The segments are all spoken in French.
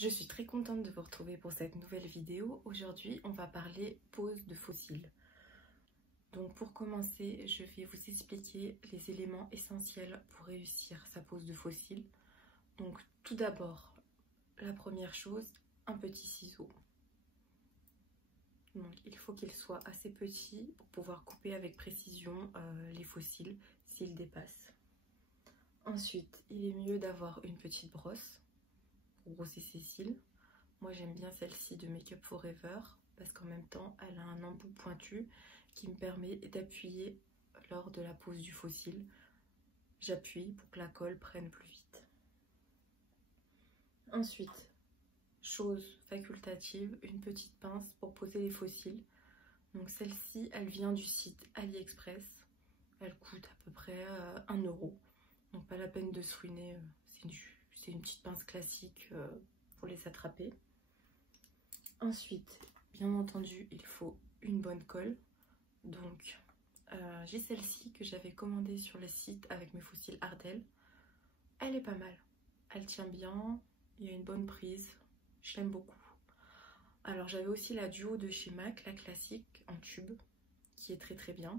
Je suis très contente de vous retrouver pour cette nouvelle vidéo. Aujourd'hui, on va parler pose de fossiles. Donc pour commencer, je vais vous expliquer les éléments essentiels pour réussir sa pose de fossile. Donc tout d'abord, la première chose, un petit ciseau. Donc il faut qu'il soit assez petit pour pouvoir couper avec précision les fossiles s'ils dépassent. Ensuite, il est mieux d'avoir une petite brosse pour brosser ses cils. Moi j'aime bien celle-ci de Make Up For Ever parce qu'en même temps elle a un embout pointu qui me permet d'appuyer lors de la pose du faux cil. J'appuie pour que la colle prenne plus vite. Ensuite, chose facultative, une petite pince pour poser les faux cils. Donc celle-ci elle vient du site AliExpress. Elle coûte à peu près 1 €. Donc pas la peine de se ruiner, c'est une petite pince classique pour les attraper. Ensuite, bien entendu, il faut une bonne colle. Donc, j'ai celle-ci que j'avais commandée sur le site avec mes faux cils Ardell. Elle est pas mal. Elle tient bien, il y a une bonne prise. Je l'aime beaucoup. Alors, j'avais aussi la duo de chez MAC, la classique en tube, qui est très très bien.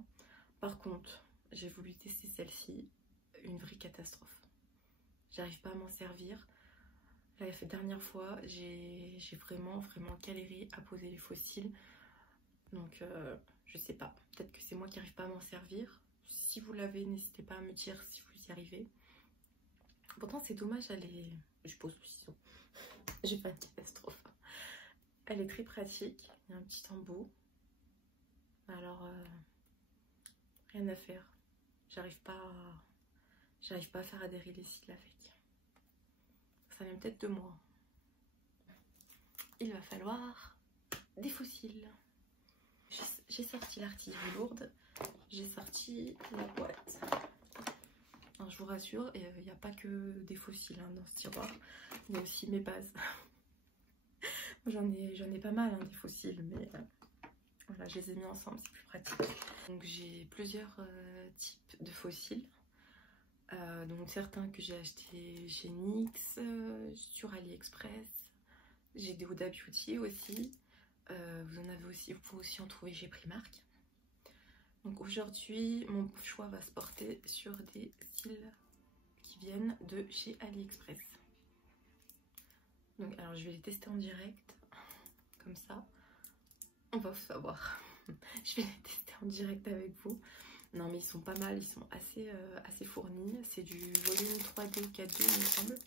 Par contre, j'ai voulu tester celle-ci, une vraie catastrophe. J'arrive pas à m'en servir. La dernière fois, j'ai vraiment galéré à poser les faux cils. Donc, je sais pas. Peut-être que c'est moi qui n'arrive pas à m'en servir. Si vous l'avez, n'hésitez pas à me dire si vous y arrivez. Pourtant, c'est dommage, elle est... Je pose le ciseau. J'ai pas de catastrophe. Elle est très pratique. Il y a un petit embout. Alors, rien à faire. J'arrive pas à faire adhérer les cils avec. Ça vient peut-être de moi. Il va falloir des faux cils. J'ai sorti l'artillerie lourde, j'ai sorti la boîte. Alors, je vous rassure, il n'y a pas que des faux cils dans ce tiroir, il y a aussi mes bases. J'en ai pas mal des faux cils, mais voilà, je les ai mis ensemble, c'est plus pratique. Donc j'ai plusieurs types de faux cils. Donc certains que j'ai achetés chez NYX, sur AliExpress. J'ai des Huda Beauty aussi. Vous pouvez aussi en trouver chez Primark. Donc aujourd'hui, mon choix va se porter sur des cils qui viennent de chez AliExpress. Donc alors je vais les tester en direct, comme ça, on va savoir. Je vais les tester en direct avec vous. Non mais ils sont pas mal, ils sont assez fournis. C'est du volume 3D 4D il me semble.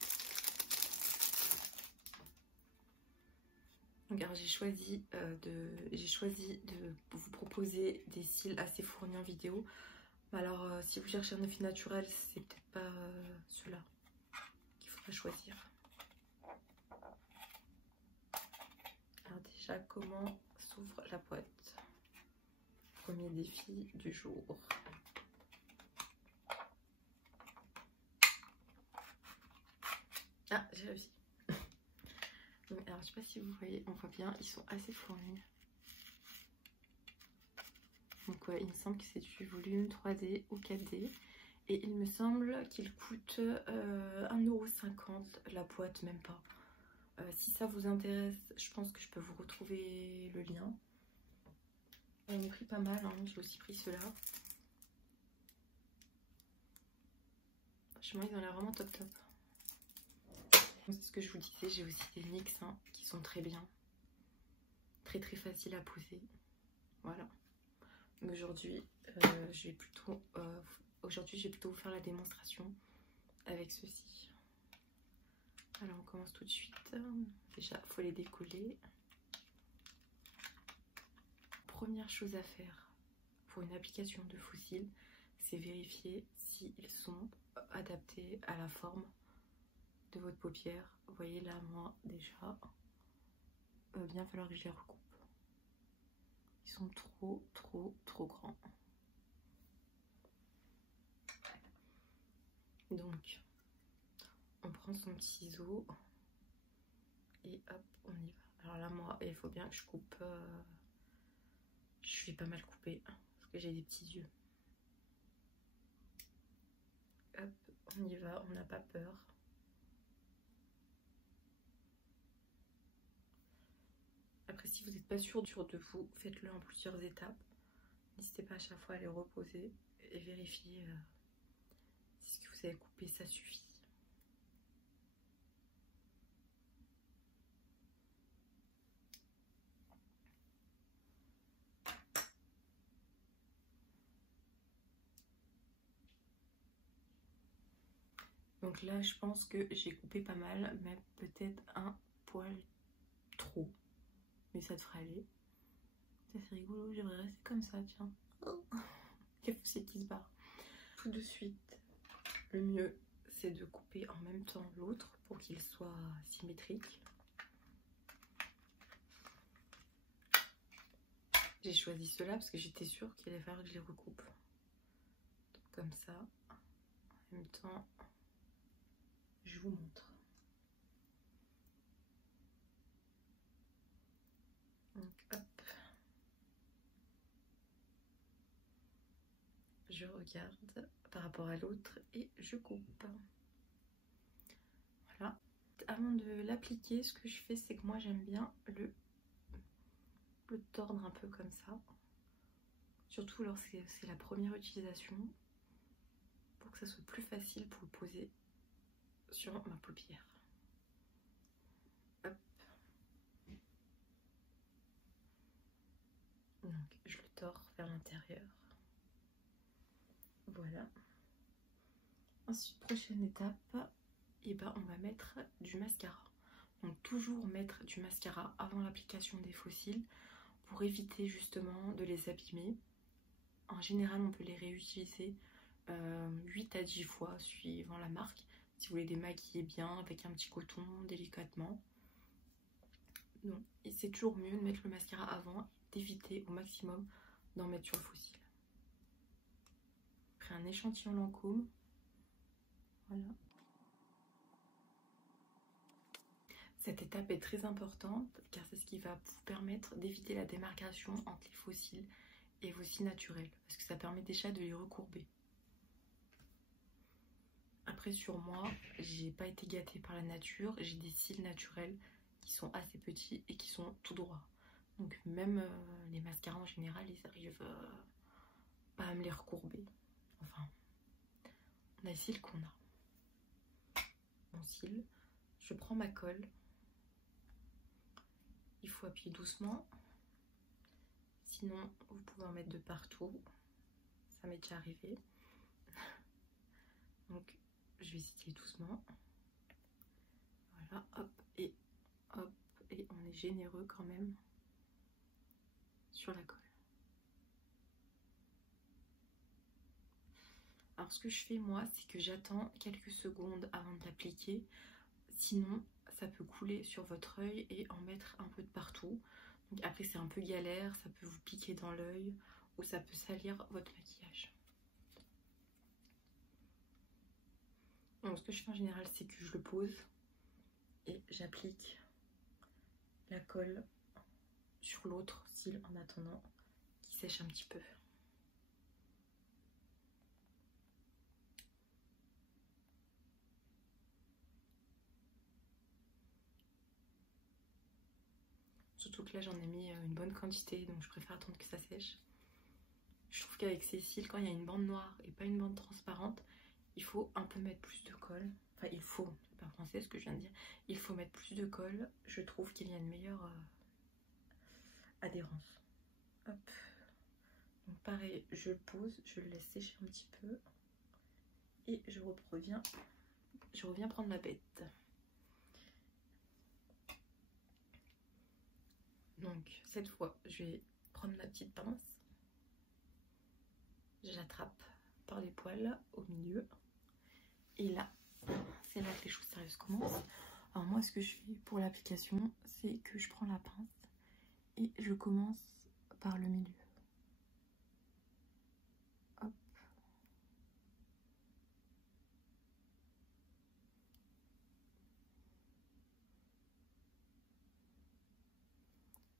Donc alors j'ai choisi de vous proposer des cils assez fournis en vidéo. Alors si vous cherchez un effet naturel, c'est peut-être pas ceux-là qu'il faudra choisir. Alors déjà, comment s'ouvre la boîte? Premier défi du jour. Ah, j'ai réussi. Donc, alors je sais pas si vous voyez, on voit bien, ils sont assez fournis. Donc ouais, il me semble que c'est du volume 3D ou 4D. Et il me semble qu'il coûte 1,50 € la boîte, même pas. Si ça vous intéresse, je pense que je peux vous retrouver le lien. J'en ai pris pas mal, j'ai aussi pris ceux-là. Franchement, ils ont l'air vraiment top top. C'est ce que je vous disais, j'ai aussi des NYX qui sont très bien. Très faciles à poser. Voilà. Aujourd'hui, je vais plutôt vous faire la démonstration avec ceci. Alors on commence tout de suite. Déjà, il faut les décoller. Première chose à faire pour une application de faux cils, c'est vérifier s'ils sont adaptés à la forme de votre paupière. Vous voyez là, moi déjà, bien falloir que je les recoupe. Ils sont trop grands. Donc, on prend son petit ciseau et hop, on y va. Alors là, moi, il faut bien que je coupe. Je vais pas mal couper parce que j'ai des petits yeux. Hop, on y va, on n'a pas peur. Après, si vous n'êtes pas sûr de vous, faites-le en plusieurs étapes. N'hésitez pas à chaque fois à les reposer et vérifier si ce que vous avez coupé, ça suffit. Donc là, je pense que j'ai coupé pas mal, mais peut-être un poil trop. Mais ça devrait aller. Ça c'est rigolo, j'aimerais rester comme ça, tiens. Oh. Les fossiles qui se barrent. Tout de suite, le mieux, c'est de couper en même temps l'autre pour qu'il soit symétrique. J'ai choisi ceux-là parce que j'étais sûre qu'il allait falloir que je les recoupe. Donc, comme ça, en même temps, je vous montre. Donc, hop. Je regarde par rapport à l'autre et je coupe. Voilà. Avant de l'appliquer, ce que je fais, c'est que moi j'aime bien le tordre un peu comme ça. Surtout lorsque c'est la première utilisation, pour que ça soit plus facile pour le poser sur ma paupière. Hop. Donc je le tords vers l'intérieur. Voilà. Ensuite, prochaine étape, et ben, on va mettre du mascara. Donc toujours mettre du mascara avant l'application des faux cils pour éviter justement de les abîmer. En général, on peut les réutiliser 8 à 10 fois suivant la marque. Si vous voulez démaquiller bien avec un petit coton délicatement. Donc, c'est toujours mieux de mettre le mascara avant, d'éviter au maximum d'en mettre sur le faux cil. Après un échantillon Lancôme. Voilà. Cette étape est très importante car c'est ce qui va vous permettre d'éviter la démarcation entre les faux cils et vos cils naturels parce que ça permet déjà de les recourber. Après sur moi, j'ai pas été gâtée par la nature, j'ai des cils naturels qui sont assez petits et qui sont tout droits. Donc même les mascaras en général, ils arrivent pas à me les recourber. Enfin, on a les cils qu'on a. Mon cil, je prends ma colle. Il faut appuyer doucement, sinon vous pouvez en mettre de partout, ça m'est déjà arrivé. Donc je vais essayer doucement, voilà, hop, et on est généreux quand même sur la colle. Alors ce que je fais moi, c'est que j'attends quelques secondes avant de l'appliquer, sinon ça peut couler sur votre œil et en mettre un peu de partout. Donc après c'est un peu galère, ça peut vous piquer dans l'œil ou ça peut salir votre maquillage. Donc ce que je fais en général, c'est que je le pose et j'applique la colle sur l'autre cil en attendant qu'il sèche un petit peu. Surtout que là j'en ai mis une bonne quantité, donc je préfère attendre que ça sèche. Je trouve qu'avec ces cils, quand il y a une bande noire et pas une bande transparente, il faut un peu mettre plus de colle. Enfin il faut, c'est pas français ce que je viens de dire, il faut mettre plus de colle. Je trouve qu'il y a une meilleure adhérence. Hop. Donc pareil, je le pose, je le laisse sécher un petit peu et je reviens prendre la bête. Donc cette fois, je vais prendre ma petite pince, je l'attrape par les poils au milieu et là, c'est là que les choses sérieuses commencent. Alors moi, ce que je fais pour l'application, c'est que je prends la pince et je commence par le milieu. Hop.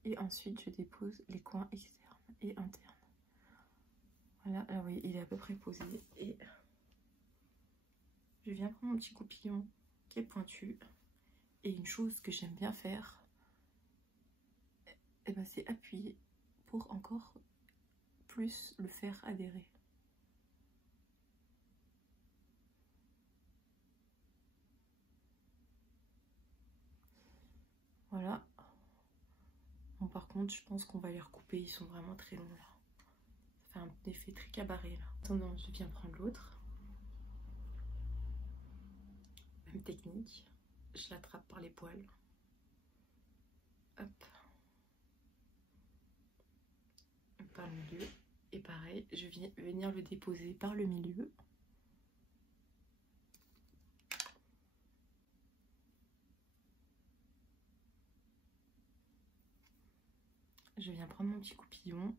Et ensuite, je dépose les coins externes et internes. Voilà, alors oui, il est à peu près posé et je viens prendre mon petit coupillon qui est pointu. Et une chose que j'aime bien faire, et ben c'est appuyer pour encore plus le faire adhérer. Voilà. Bon, par contre, je pense qu'on va les recouper, ils sont vraiment très longs là. Ça fait un effet très cabaret là. Attends, je viens prendre l'autre. Même technique. Je l'attrape par les poils. Hop. Par le milieu. Et pareil, je viens venir le déposer par le milieu. Je viens prendre mon petit coupillon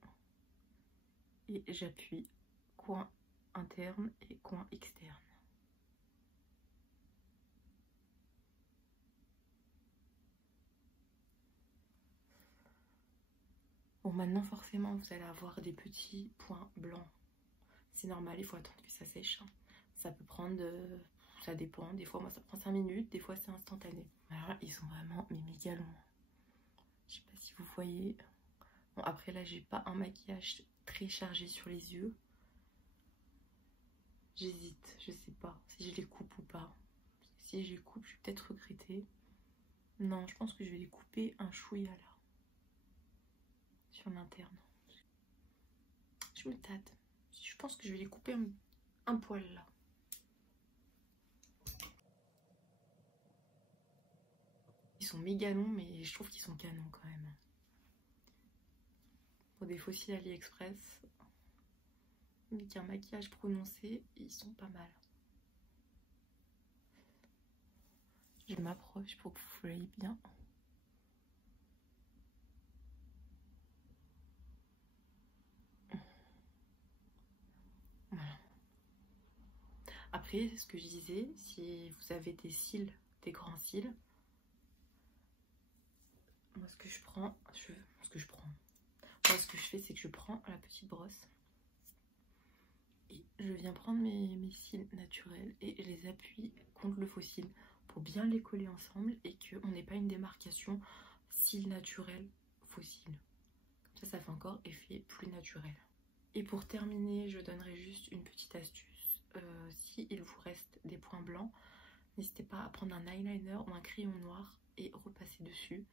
et j'appuie coin interne et coin externe. Bon, maintenant forcément vous allez avoir des petits points blancs. C'est normal, il faut attendre que ça sèche. Ça peut prendre, ça dépend, des fois moi ça prend 5 minutes, des fois c'est instantané. Alors ils sont vraiment méga longs. Je sais pas si vous voyez. Bon, après là j'ai pas un maquillage très chargé sur les yeux. J'hésite, je sais pas si je les coupe ou pas. Si je les coupe, je vais peut-être regretter. Non, je pense que je vais les couper un chouïa là. Sur l'interne. Je me tâte. Je pense que je vais les couper un poil là. Ils sont méga longs, mais je trouve qu'ils sont canons quand même. Pour des fossiles AliExpress, avec un maquillage prononcé, ils sont pas mal. Je m'approche pour que vous voyez bien. Voilà. Après, ce que je disais, si vous avez des cils, des grands cils, moi ce que je fais, c'est que je prends la petite brosse et je viens prendre mes cils naturels et je les appuie contre le faux cil pour bien les coller ensemble et qu'on n'ait pas une démarcation cils naturel, faux cil. Comme ça fait encore effet plus naturel. Et pour terminer, je donnerai juste une petite astuce. Si il vous reste des points blancs, n'hésitez pas à prendre un eyeliner ou un crayon noir et repasser dessus.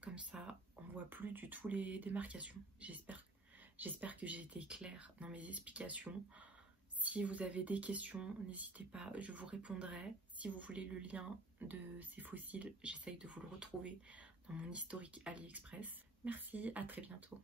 Comme ça, on voit plus du tout les démarcations. J'espère que j'ai été claire dans mes explications. Si vous avez des questions, n'hésitez pas, je vous répondrai. Si vous voulez le lien de ces fossiles, j'essaye de vous le retrouver dans mon historique AliExpress. Merci, à très bientôt.